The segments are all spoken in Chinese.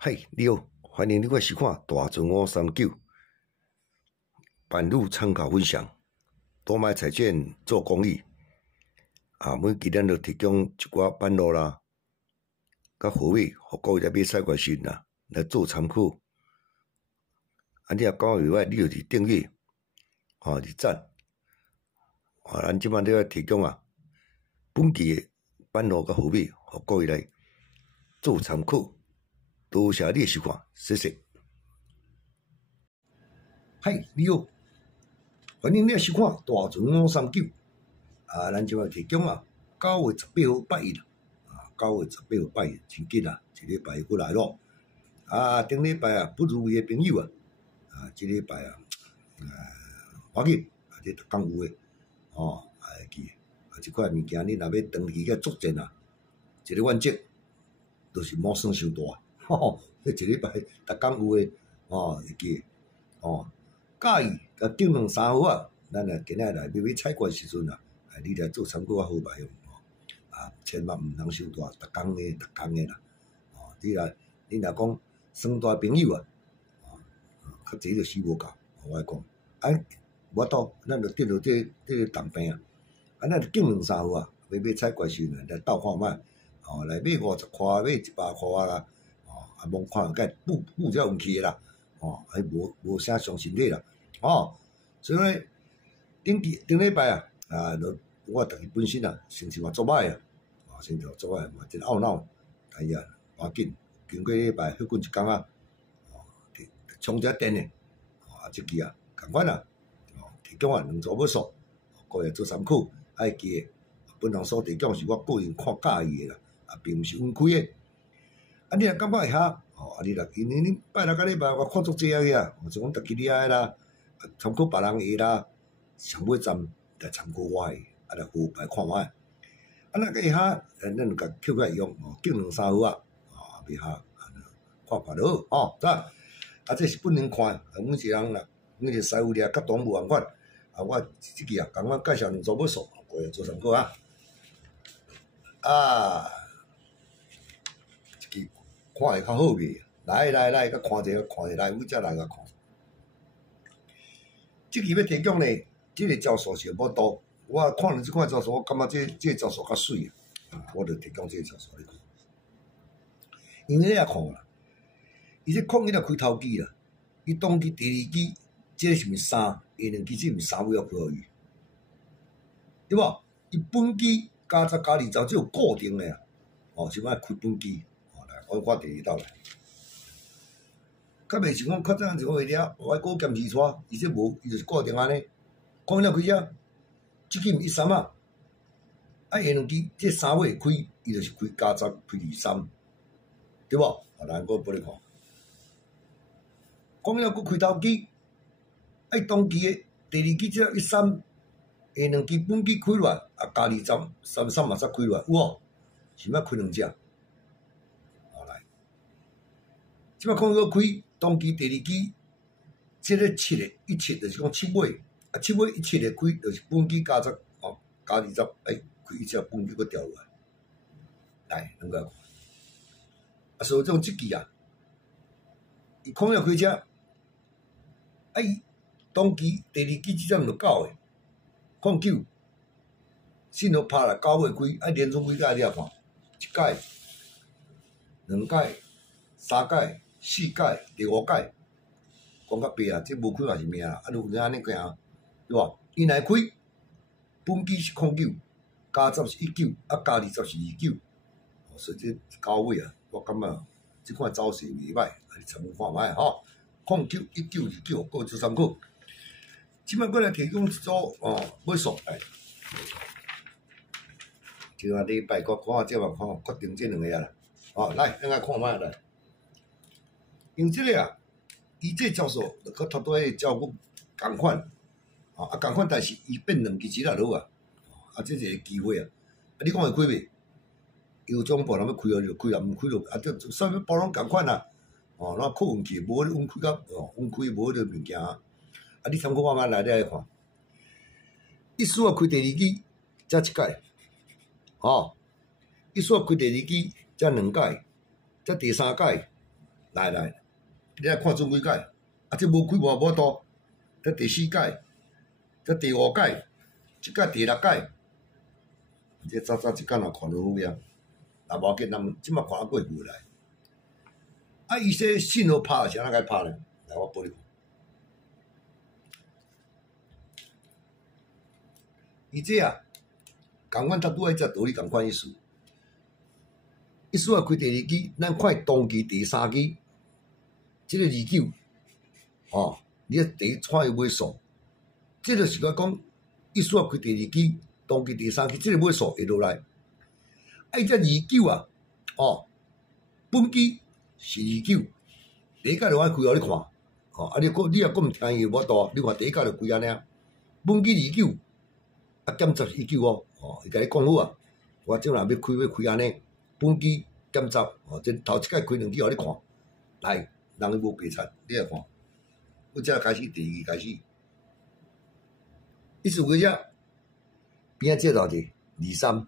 嗨，你好，欢迎你来收看大船539版路参考分享，多买彩券做公益。每期咱就提供一寡版路啦，甲货尾，互各位来买彩怪讯啦，来做参考。你若讲袂歹，你就是订阅，是赞。咱即摆咧提供本期的版路甲货尾，互各位来做参考。多谢你的收看，谢谢。嗨，你好，欢迎你来收看大船539。咱即摆提供9月18号拜一9月18号拜一，真紧一礼拜过来咯。顶礼拜不如意的朋友这礼拜欢喜，这逐工有诶，会记。即款物件你若要长期甲作战一个原则，就是莫算伤大。一礼拜逐工有诶，会记。介意甲定2、3号咱今仔来买彩券时阵你来做参考较好歹用。千万毋通伤大，逐工诶啦。你若讲算大朋友较济就死无够。我讲，无法度，咱就定着这当兵咱就定2、3号买彩券时阵来斗看卖。来买50块，买100块啦。罔看甲补才运气啦。无啥伤身体啦。所以咧，顶礼拜我家己本身心情足歹心情足歹嘛，真懊恼。要紧，经过礼拜休困一工充者电诶。即期共款提供2组尾数，各位做参考。爱记诶，本人所提供是我个人看介意诶啦，并毋是分开诶。你若感觉会晓，你拜六甲礼拜我看足济个像讲特吉利亚啦，参考别人个啦，上尾站来参考我个，来好牌看卖。若个会晓，咱就甲扣起来用，定2、3号袂晓，看法就好。这是本人看，每一人啦，每一个师傅掠较同无共款。我即期共阮介绍2组尾数，各位做参考即期看会较好袂？来，甲看者，来尾才来甲看。即期要提供咧，即个招数是无多。我看了即款招数，我感觉这个招数较水我就提供这个招数你看。因为你也看伊这控伊开头机啦，伊当机第2机，这是毋是3？下2机这毋是3位要开互伊，对无？伊本机加10加20只有固定诶是要开本机。来，我看第2道来。较袂像讲较早像话了，我过减时带，伊这无，伊就是固定安尼。看了开遮，即期毋13下2机这3位开，伊就是开加10开23，对无？来，我拨你看。讲了，佫开头机，当期诶第2机只13，下2机本机开落来，加20、33嘛才开落来，有无？是要开2只。来，即摆看佫开当期第2机，这个17就是讲7尾，7尾17个开，就是本机加10，加20，开一只本机佫掉落来。来，两个看。所以种即期伊看了开遮。当期第2机只只毋着9个，09，信号拍来9尾开，连续几届你也看，1届、2届、3届、4届、第5届，讲较白这无开也是命如果安尼行，对吧？伊若开，本机是09，加10是19，加20是29，所以这9尾我感觉即款走势袂歹，你参考看卖09、19、29，各位做参考。即摆过来提供一组尾数来。即个礼拜看这嘛看，决定这2个啦。来，咱来看卖来。因这个伊这招数佮头拄迄招股共款，共款，但是伊变2支钱落这是个机会你讲会开袂？有种部人要开就开毋开就这啥物包拢共款咱靠运气，无运开到运开无迄物件你参考看卖来，你来看。一输开第2机，才1届，一输开第2机，才2届，才第3届。来，你来看准几届？啊，这无开无多，这第4届，这第5届，即届第6届，这早即间也看落好呀。啊，无要紧，咱即马看过过来。啊，伊说信号拍是安怎个拍呢？来，我报你看。伊这啊，共阮拄拄迄只道理共款意思。意思啊，开第2期，咱看当期第3期，即个29，哦，你第一看伊尾数，即就是讲，意思啊，开第2期，当期第3期，即个尾数会落来。啊，伊只29啊，哦，本期是29，第一届就安开互你看，哦，啊，你若佫毋听伊无多，你看第一届就开安尼，本期29，啊，减10是19哦，哦，伊甲你讲好啊，我即若要开安尼。本期减10，哦，即头一届开2期互你看，来，人伊无白贼，你来看，我才开始第2期开始，意思有只边仔这偌济23，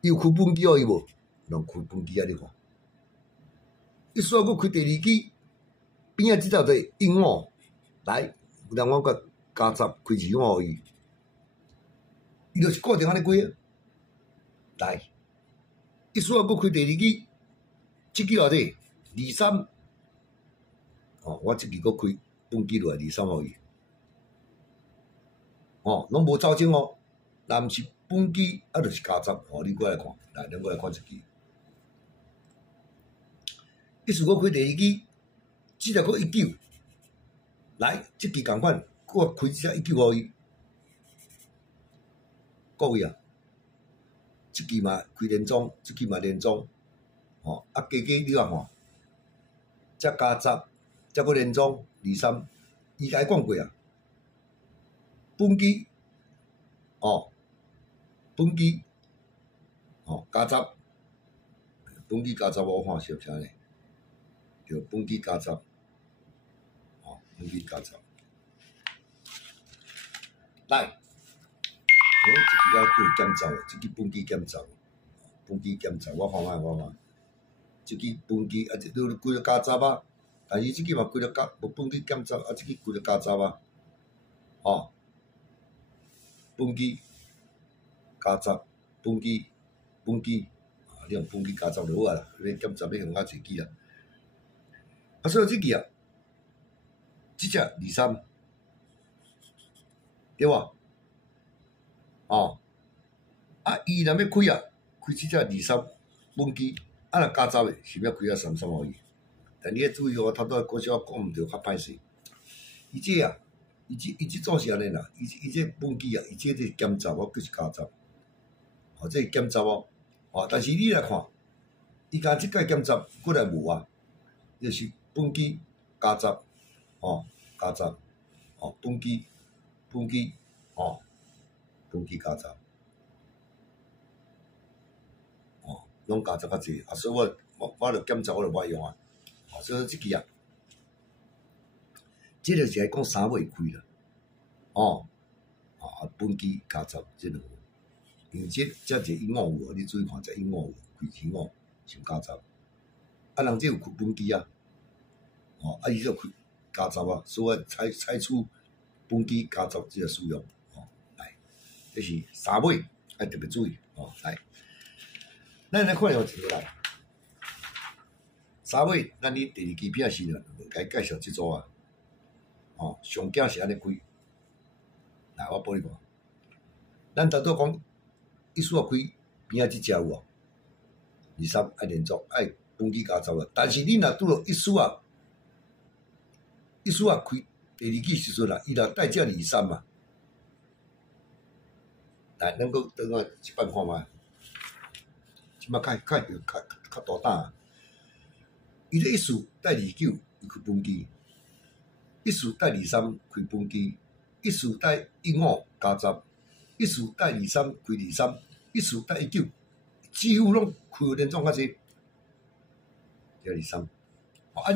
伊有开本期互伊无？拢开本期啊！你看，意思我开第2期，边仔这偌济鹦鹉，来，人我甲加10开2互伊，伊就是固定安尼开啊，来。意思我开第2期，即期偌济23，哦，我即期开本期落来23互伊，哦，拢无走精哦，若毋是本期啊，就是加10，哦，你过来看，来，咱过来看一期。意思我开第2期，即个佫19，来，即期共款，我开只19互伊，各位啊。即期嘛开连庄，即期嘛连庄，哦，啊加你看看，才加10，才佫连庄23，伊甲伊讲过啊，本期，哦，本期，哦加10，本期加10，我看是啥呢？着本期加10，哦，本期加10，来。即期啊，过减10，即期本期减10，本期减10，我看，即期本期啊，即你开了加10啊，但是即期嘛开了加，无本期减10，啊，即期开了加10啊，哦，本期加10，本期，啊，你用本期加10就好啊啦，你减10你用较侪期啊，啊，所以即期啊，即只23，对无？哦，啊，伊若要开啊，开即只23本期，啊，若加10诶，是要开啊33互伊。但你要注意哦，头拄个小讲毋着较歹势。伊这啊，伊即种是安尼啦，伊这本期啊，伊这是减10哦，佫是加10，哦，这是减10哦，哦，但是你来看，伊甲即届减10，过来无啊，就是本期加10，哦，加10，哦，本期，哦。本期加10，哦，拢加10较济，啊，所以我着减10，我着无爱用啊，哦，所以即期啊，即个是来讲3尾开啦，哦，啊，本期加10，即两个，因为这是鹦鹉有，你注意看，这鹦鹉有开鹦鹉是加10，啊，人这有开本期啊，哦，啊，伊就开加10啊，所以采取本期加10即个使用。这是3尾，爱特别注意哦。来，咱来看有一个来3尾，咱你第2期片时呢，甲伊介绍即组啊。哦，上镜是安尼开。来，我报你看，咱头拄讲，意思啊开边仔即只有哦，23爱连续爱本期加10啊。但是你若拄着意思啊开第2期时阵啊，伊若带只23嘛。来，咱佫倒来一摆看觅，即摆较大胆啊！伊个意思带29，伊开本期；意思带23开本期；意思带15加10；意思带23开23；意思带19，几乎拢开连庄较济，叫23。哦，啊，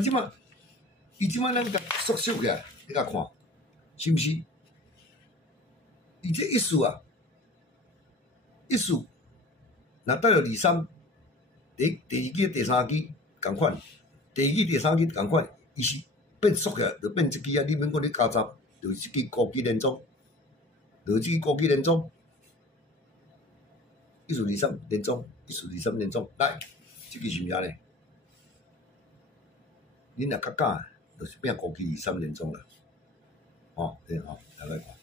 伊即摆咱甲缩小起来，你甲看，是毋是？伊这意思啊！意思，若带着23，第2期、第3期共款，第二支、第三支共款，伊是变缩起来，就变一支啊！你免讲你加杂，就是一支高级连庄，就是一支高级连庄。1数2、3连庄，1数2、3连庄，来，这支是啥呢？恁若较敢，就是变高级2、3连庄啦。哦，对吼，大家看。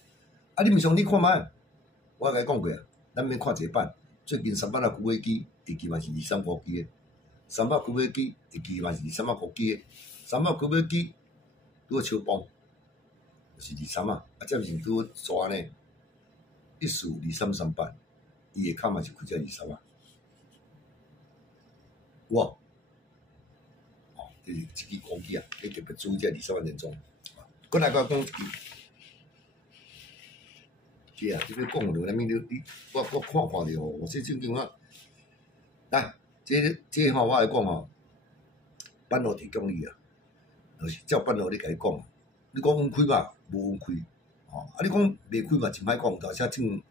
啊，你毋相你看卖，我甲你讲过啊，咱免看一版。最近300啊古尾机，会记嘛是2、3高级的；300古尾机，会记嘛是2、3高级的；300古尾机，拄好超磅，就是2、3啊，这毋是拄好抓呢。1数2、3、300，伊下骹嘛是开只2、3啊。有无？哦，这是一支高级啊，你特别注意这2、3连庄。过来讲一支。是啊，即个讲着，咱咪你我看着吼，我说正经啊，来，这吼我来讲吼，半路提供你啊，就是照半路你甲伊讲，你讲阮开吧，无阮开，吼，啊你讲未开嘛，真歹讲，但是正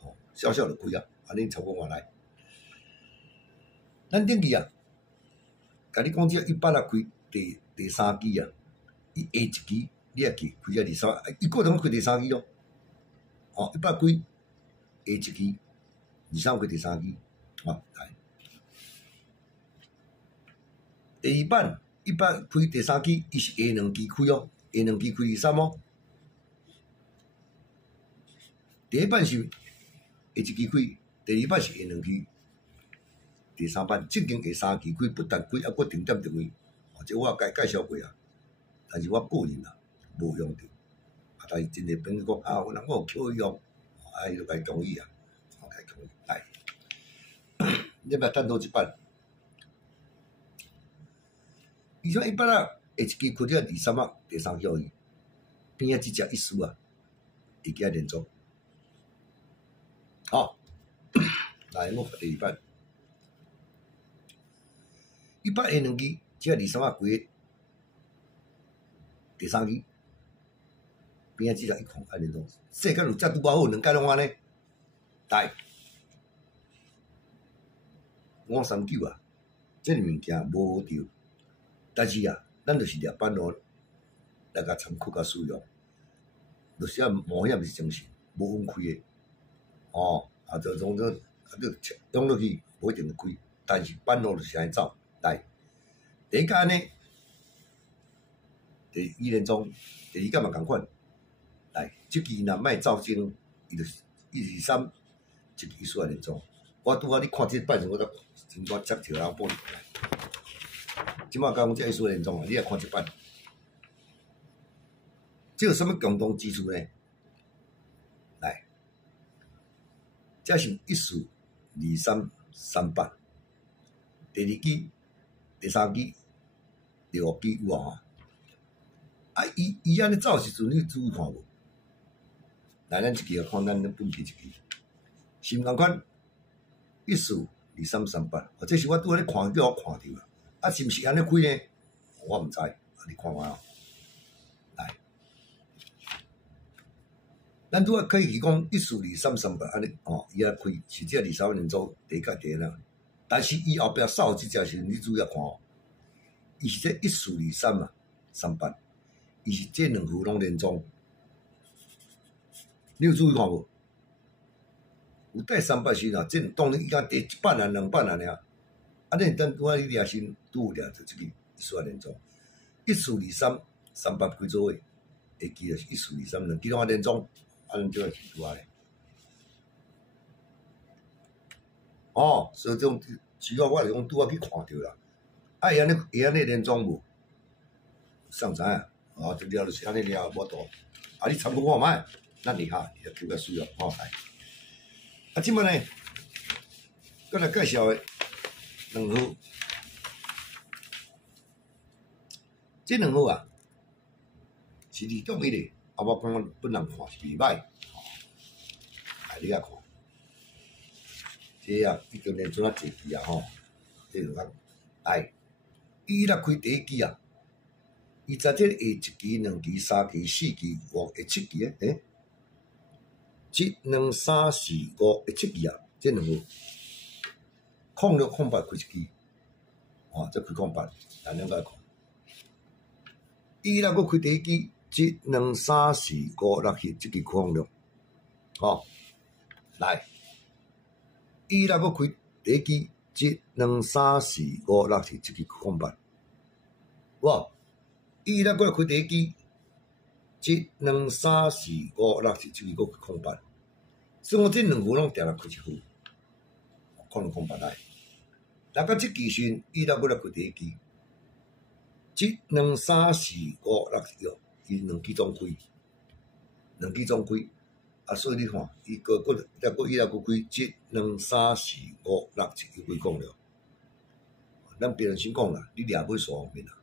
吼小小就开啊，安尼差不多来。咱顶期啊，甲你讲这100啊开第三支啊，伊下一支你也记开只第三，伊个人开第三支咯。哦，100几下一支，2、3开第三支，哦，来。第二版100开第三支，伊是下2支开哦，下2支开2、3哦。第一版是下一支开，第二版是下2支，第三版正经下3支开，不但开，还佫定点定位。哦，这我介绍过啊，但是我个人啊无用着。但是真侪朋友讲啊，我有巧用，啊，伊就甲伊同意啊，我甲伊同意来。你要探讨一版，伊说100啊，下一支开了2、3啊，第三效益，边仔即只1数啊，会记连庄。好，来我发第二版，100下2支，只2、3啊开第三支。边仔只一看，安尼种世间有遮拄啊好，两界拢安尼。来，我39啊，这个物件无好着，但是啊，咱就是掠板路来甲参考甲使用，就是啊冒险是真实，无稳开的。哦，啊，就从这用落去无一定会开，但是板路就是安尼走。来，第一间呢，第一连庄，第二间嘛共款。来，即支若莫走精，伊就是1、2、3，一支1数连庄。我拄好你看这版时，我才真我接条人报你来。即马讲这1数连庄啊，你来看这版，这有什么共同之处呢？来，这是1数2、3、300，第二支、第三支、第五支有啊？啊，伊安尼走时阵，你注意看无？来，咱一支啊，看咱本期一支，是毋共款1数2、3、300，或者是我拄仔咧看叫我看着啊，啊是毋是安尼开呢？我毋知，啊你看看哦。来，咱拄仔可以讲1数2、3、300安尼哦，伊啊开是这2、3连庄第一甲第二啦，但是伊后壁扫即只时，你注意看哦，伊是这1数2、3啊300，伊是这两户拢连庄。你有注意看无？有带300时啊，这当然伊讲第1版啊、2版啊尔。啊，你等拄仔你掠先拄有掠着即个1数连庄，1数2、3、300开做伙，会记就是1数2、3，两支拢啊连庄，安尼就拄仔咧。哦，所以这种只要我是讲拄仔去看着啦。啊，会安尼连庄无？上知影，哦，这了就是安尼了，无多。啊，你参考看卖。咱厉害，也比较需要好来。啊，即摆呢，搁来介绍的两号，这两号啊是2中1的，啊，我讲本人看是袂歹，来你啊看，这啊已经连做啊侪支啊吼，这就讲来，伊若开第一支啊，伊在这下1支、2支、3支、4支、5支、7支诶。7、2、3、4、5、7支啊，这两号，控6、控8开一支，这开空白，咱两个看。伊若佫开第一支，1、2、3、4、5、6、7，即支开放了，来，伊若佫开第一支，1、2、3、4、5、6、7，即支开空白，哇！伊若佫开第一支，1、2、3、4、5、6、7，即支佫开空白，所以我这两副拢定来开一副，可能空白来。若到即期时，伊若佫来开第一支。1、2、3、4、5、6、7，伊两支总开，所以你看，伊伊若佫开1、2、3、4、5、6、7，又几讲了。咱别人先讲啦，你掠尾数方面啦，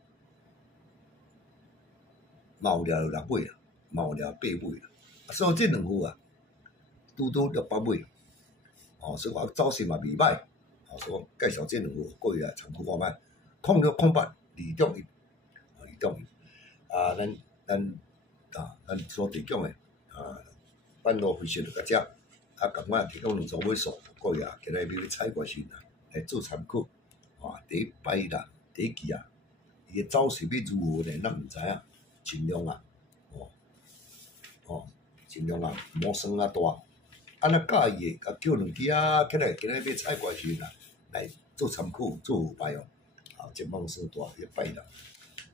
嘛有掠着6尾啦，嘛有掠8尾啦，所以这两副拄600尾，所以我走势嘛袂歹，所以介绍这两副过来参考看觅，空6空82中1。咱所提供的半路飞行就甲遮，共我提供2组尾数，各位今日要采过时来做参考。第一摆啦，第一期伊的走势要如何呢？咱毋知影，尽量尽量莫算大。安那介意的，叫2支起来，今日要采过时来做参考，做有摆这莫算大，迄摆啦。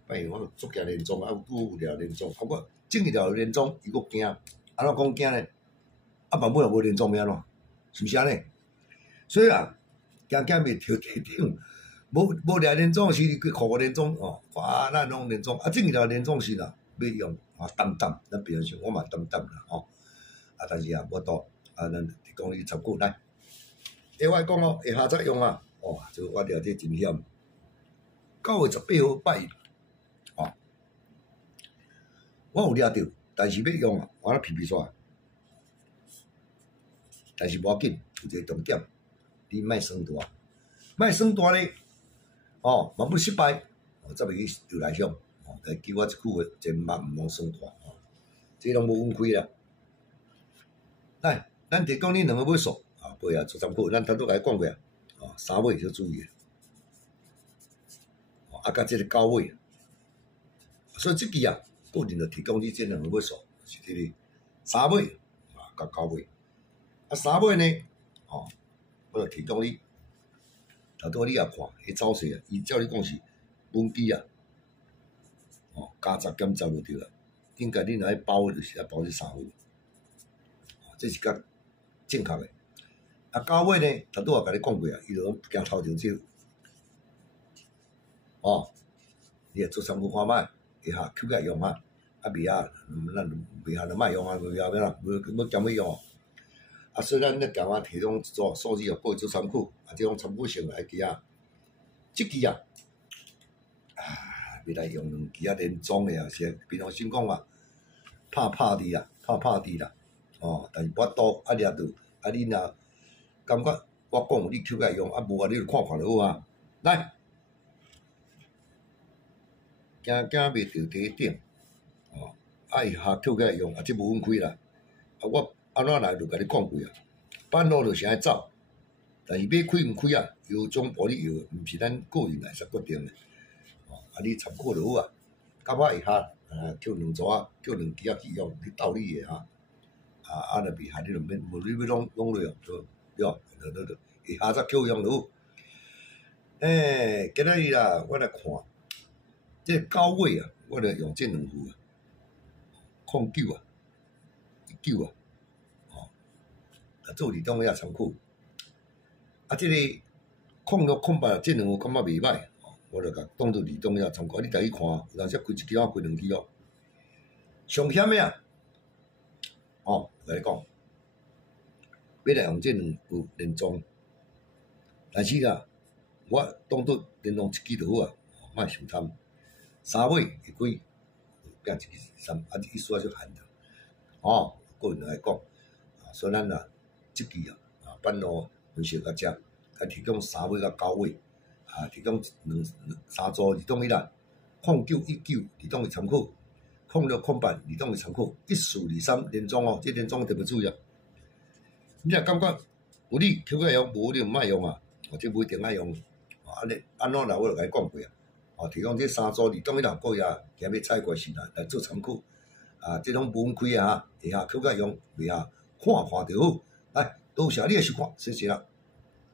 摆我足惊连庄，有掠连庄，我正一条连庄，伊佫惊，安怎讲惊呢？万尾也无连庄要安怎？是毋是安尼？所以惊袂跳地顶，无掠连庄时，你去靠个连庄咱拢连庄，正一条连庄时啦，要用担，咱平常我嘛担啦但是无多，咱提供你参考来。另外讲下下则用这我掠这真险，9月18号拜。我有掠着，但是要用我咧皮煞，但是无要紧，有一个重点，你莫算大咧，嘛要失败，则袂去丢内向，来记我一句话，千万毋通算大，这拢无分开啦。来，咱提供你2个尾数，背做参考，咱头拄甲你讲过3尾要注意，甲这个9尾，所以这支固定就提供你这2个尾数，是这个3尾甲9尾。3尾呢，我就提供你，头拄你也看，迄走势伊照你讲是稳基加10减10就对啦。应该你若爱包的，就是爱包这3尾，这是较正确的。9尾呢，头拄也甲你讲过伊就拢行头前走，你也做参考看觅。下口甲用尾咱尾下就莫用尾下啦，要减要用所以咱咧甲我提供一组数字各位做参考，这种参考性来记即支要来用2支连庄的是平常心讲拍滴啦，但是我多掠着你若感觉我讲你口甲用无你就看就好来。惊袂着地顶，伊下扣起来用，这无分开啦。我安怎来就甲你讲过半路就是爱走，但是要开毋开有种玻璃药，毋是咱个人来决定的。你参考就好到我下扣2组扣2支去用，你斗你的若袂害你就免，无你要拢落就下则扣用就好。今仔日我来看。这9尾我著用这2副09 19做2中参考。这个06、08这2副感觉袂歹，我著甲当做2中参考。你家己看，有当时开1支开2支上险的我甲你讲，要来用这2副连庄，但是我当做连庄1支就好莫伤贪。3尾会开，变1支3，意思就含着。个人来讲，所以咱即支半路分析到遮，提供3尾甲9尾，提供3组2中1啦，09、19 2中1参考，06、08 2中1参考，14、23连庄这连庄特别注意你若感觉有你口甲用，无你毋莫用这不一定爱用安尼安怎啦？我就甲伊讲过啊。哦，提供这3组你当然若个呀，今要采关系啦，来做参考。啊，这种分开啊，下下去甲用，下下看看就好。来，多谢你的收看，谢谢啦。